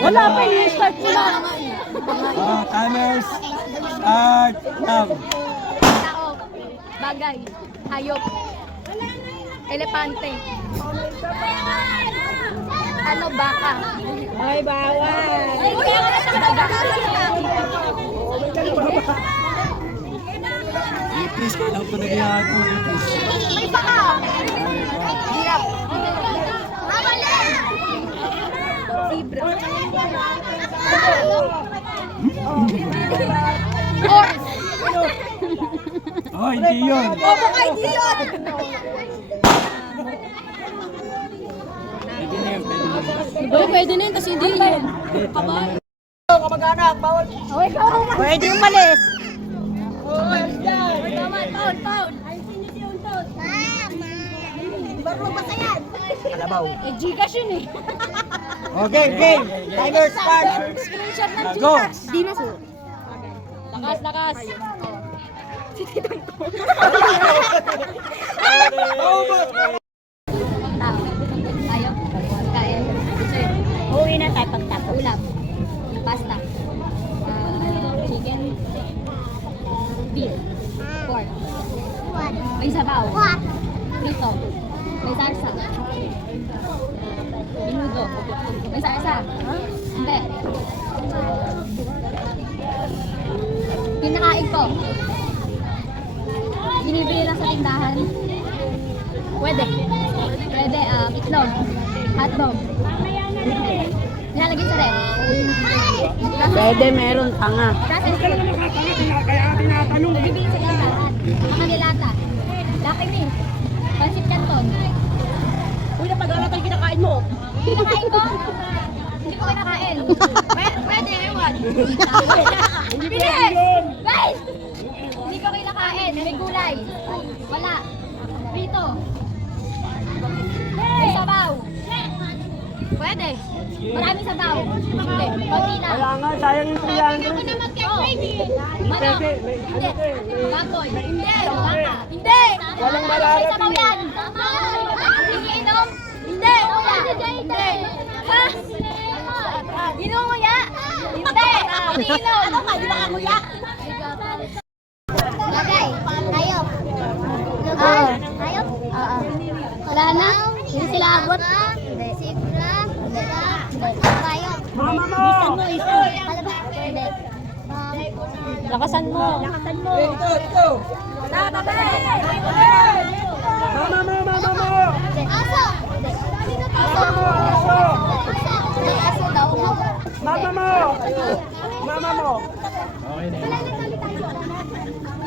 Wala pa yung start sila. Ah, timers. Start now. Tao. Bagay. Hayop. Elepante. Ano, baka. Ay, bawal. Please, kailangan ko nagyahan ko. Please. May Horse. Oh, hindi yun. Opo. Pwede na yun, pwede na yun. Uy, pwede na yun, kasi hindi yun. Pwede umalis. Paul, Paul. Kalabaw. Eh, Gcash yun eh. Okay, game. Timer start. Screenshot ng Go. Gcash. Dinosaur. Lakas, lakas. Dessert. Uwi na tayo pagtapos. Ulam. Pasta. Ah, chicken. Beef. Pork. May sabaw. Prito. May sarsa. Minudo. May sarsa. Hindi. Pinakain ko. Binibili lang sa tindahan. Pwede. Pwede. Um, itlog. Hotdog. Nilalagay sa ref. Pwede, meron tanga. Kasi Bibili sa tindahan. Mga nilata. Laki ni. Pansit mo. Kinakain ko. Hindi ko kinakain. Pwede, ewan. Bili! Guys! Hindi ko kinakain. May gulay. Wala. Prito. May sabaw. Pwede. Maraming sabaw. Hindi. Lang. Wala nga, sayang yung 300. Oh. Manok. Hindi. Baboy. Hindi. Hindi. Walang malarating May sabaw yan. Iniinom? Hindi. Hindi. Ginunguya? Hindi. Iniinom. Ano ka? Di ba kamuya? Bagay. Tayo. Lugar. Tayo? Oo. Wala na? Hindi sila abot? Hindi. Sibra? Hindi. Tayo. Mama mo! Kalabas? Hindi. Lakasan mo. Lakasan mo. Ito, ito! Tama ba mo, mama mo! Aso! Aso! Aso! May aso daw. Mama mo! Mama mo! Okay na.